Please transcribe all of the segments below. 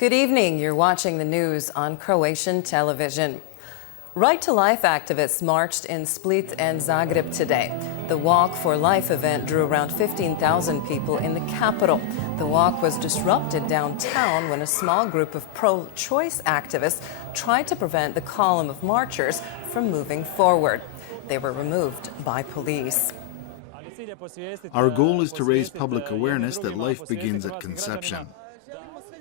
Good evening. You're watching the news on Croatian television. Right to Life activists marched in Split and Zagreb today. The Walk for Life event drew around 15,000 people in the capital. The walk was disrupted downtown when a small group of pro-choice activists tried to prevent the column of marchers from moving forward. They were removed by police. Our goal is to raise public awareness that life begins at conception.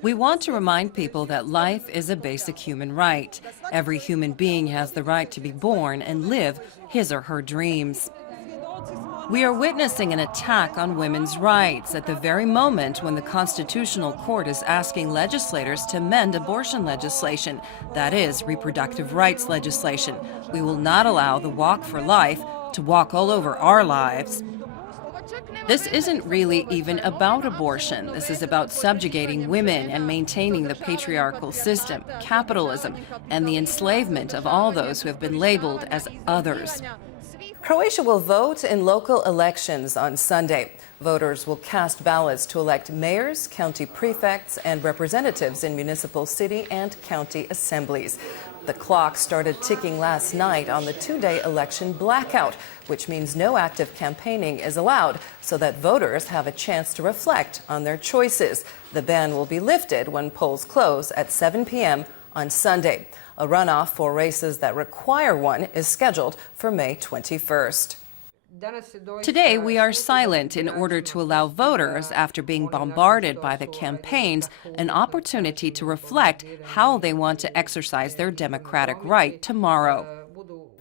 We want to remind people that life is a basic human right. Every human being has the right to be born and live his or her dreams. We are witnessing an attack on women's rights at the very moment when the Constitutional Court is asking legislators to amend abortion legislation, that is, reproductive rights legislation. We will not allow the Walk for Life to walk all over our lives. This isn't really even about abortion. This is about subjugating women and maintaining the patriarchal system, capitalism, and the enslavement of all those who have been labeled as others. Croatia will vote in local elections on Sunday. Voters will cast ballots to elect mayors, county prefects, and representatives in municipal city and county assemblies. The clock started ticking last night on the two-day election blackout, which means no active campaigning is allowed, so that voters have a chance to reflect on their choices. The ban will be lifted when polls close at 7 p.m. on Sunday. A runoff for races that require one is scheduled for May 21st. Today, we are silent in order to allow voters, after being bombarded by the campaigns, an opportunity to reflect how they want to exercise their democratic right tomorrow.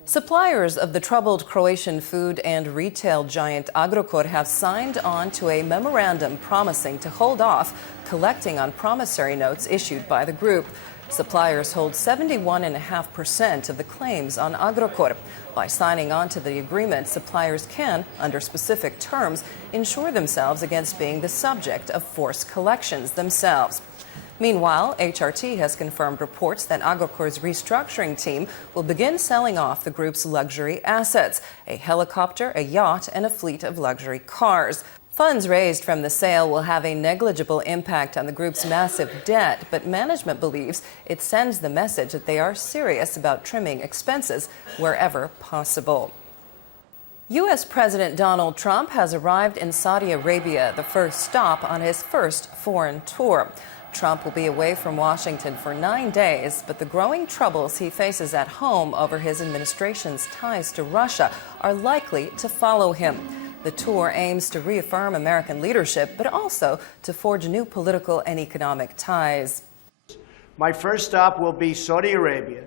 Suppliers of the troubled Croatian food and retail giant Agrokor have signed on to a memorandum promising to hold off collecting on promissory notes issued by the group. Suppliers hold 71.5% of the claims on Agrokor. By signing on to the agreement, suppliers can, under specific terms, insure themselves against being the subject of forced collections themselves. Meanwhile, HRT has confirmed reports that Agrokor's restructuring team will begin selling off the group's luxury assets, a helicopter, a yacht, and a fleet of luxury cars. Funds raised from the sale will have a negligible impact on the group's massive debt, but management believes it sends the message that they are serious about trimming expenses wherever possible. U.S. President Donald Trump has arrived in Saudi Arabia, the first stop on his first foreign tour. Trump will be away from Washington for 9 days, but the growing troubles he faces at home over his administration's ties to Russia are likely to follow him. The tour aims to reaffirm American leadership, but also to forge new political and economic ties. My first stop will be Saudi Arabia,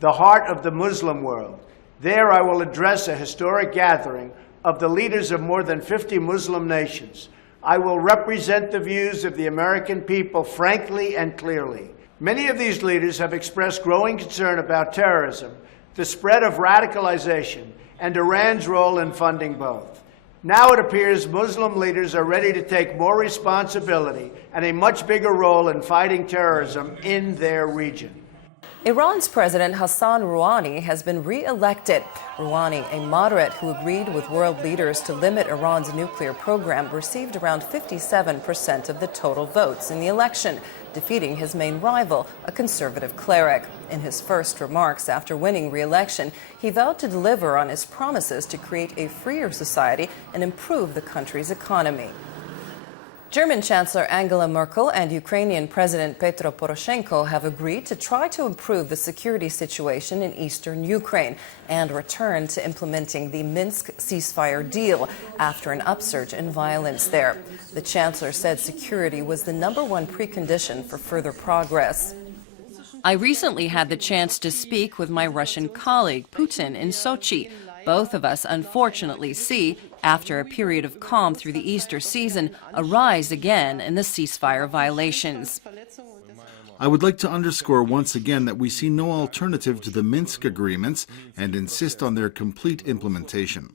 the heart of the Muslim world. There I will address a historic gathering of the leaders of more than 50 Muslim nations. I will represent the views of the American people frankly and clearly. Many of these leaders have expressed growing concern about terrorism, the spread of radicalization, and Iran's role in funding both. Now it appears Muslim leaders are ready to take more responsibility and a much bigger role in fighting terrorism in their region. Iran's President Hassan Rouhani has been re-elected. Rouhani, a moderate who agreed with world leaders to limit Iran's nuclear program, received around 57% of the total votes in the election, defeating his main rival, a conservative cleric. In his first remarks after winning re-election, he vowed to deliver on his promises to create a freer society and improve the country's economy. German Chancellor Angela Merkel and Ukrainian President Petro Poroshenko have agreed to try to improve the security situation in eastern Ukraine and return to implementing the Minsk ceasefire deal after an upsurge in violence there. The chancellor said security was the #1 precondition for further progress. I recently had the chance to speak with my Russian colleague, Putin, in Sochi. Both of us, unfortunately, see, after a period of calm through the Easter season, a rise again in the ceasefire violations. I would like to underscore once again that we see no alternative to the Minsk agreements and insist on their complete implementation.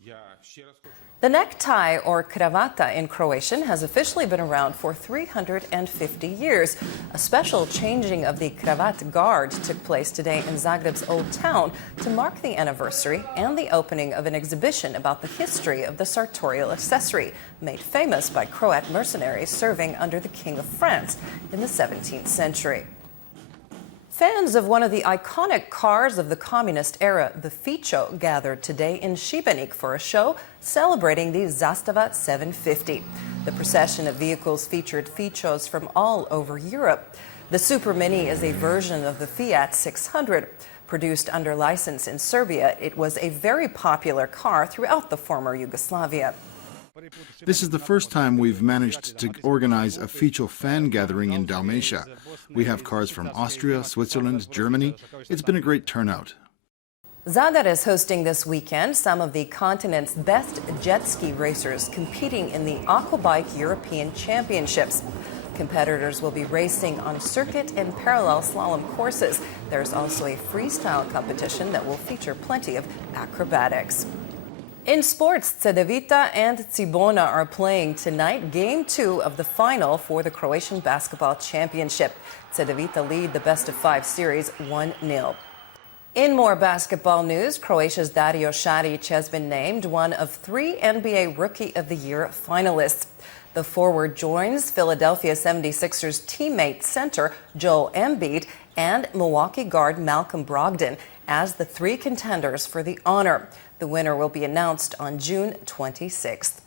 The necktie, or kravata in Croatian, has officially been around for 350 years. A special changing of the cravat guard took place today in Zagreb's Old Town to mark the anniversary and the opening of an exhibition about the history of the sartorial accessory, made famous by Croat mercenaries serving under the King of France in the 17th century. Fans of one of the iconic cars of the communist era, the Fico, gathered today in Šibenik for a show celebrating the Zastava 750. The procession of vehicles featured Ficos from all over Europe. The Super Mini is a version of the Fiat 600. Produced under license in Serbia, it was a very popular car throughout the former Yugoslavia. This is the first time we've managed to organize a Fico fan gathering in Dalmatia. We have cars from Austria, Switzerland, Germany. It's been a great turnout. Zadar is hosting this weekend some of the continent's best jet ski racers competing in the Aquabike European Championships. Competitors will be racing on circuit and parallel slalom courses. There's also a freestyle competition that will feature plenty of acrobatics. In sports, Cedevita and Cibona are playing tonight, Game 2 of the final for the Croatian Basketball Championship. Cedevita lead the best-of-5 series 1-0. In more basketball news, Croatia's Dario Šarić has been named one of 3 NBA Rookie of the Year finalists. The forward joins Philadelphia 76ers teammate center Joel Embiid and Milwaukee guard Malcolm Brogdon as the 3 contenders for the honor. The winner will be announced on June 26th.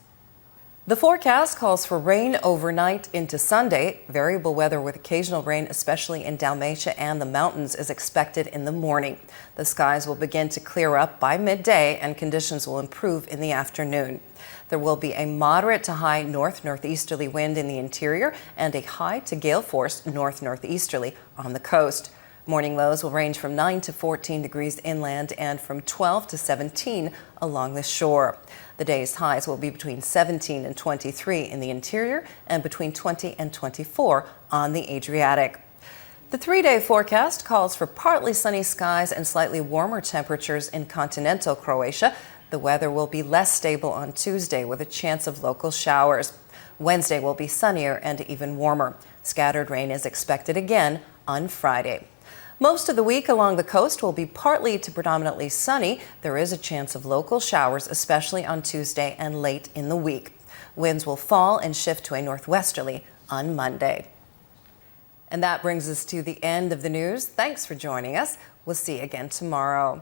The forecast calls for rain overnight into Sunday. Variable weather with occasional rain, especially in Dalmatia and the mountains, is expected in the morning. The skies will begin to clear up by midday and conditions will improve in the afternoon. There will be a moderate to high north-northeasterly wind in the interior and a high to gale force north-northeasterly on the coast. Morning lows will range from 9 to 14 degrees inland and from 12 to 17 along the shore. The day's highs will be between 17 and 23 in the interior and between 20 and 24 on the Adriatic. The 3-day forecast calls for partly sunny skies and slightly warmer temperatures in continental Croatia. The weather will be less stable on Tuesday with a chance of local showers. Wednesday will be sunnier and even warmer. Scattered rain is expected again on Friday. Most of the week along the coast will be partly to predominantly sunny. There is a chance of local showers, especially on Tuesday and late in the week. Winds will fall and shift to a northwesterly on Monday. And that brings us to the end of the news. Thanks for joining us. We'll see you again tomorrow.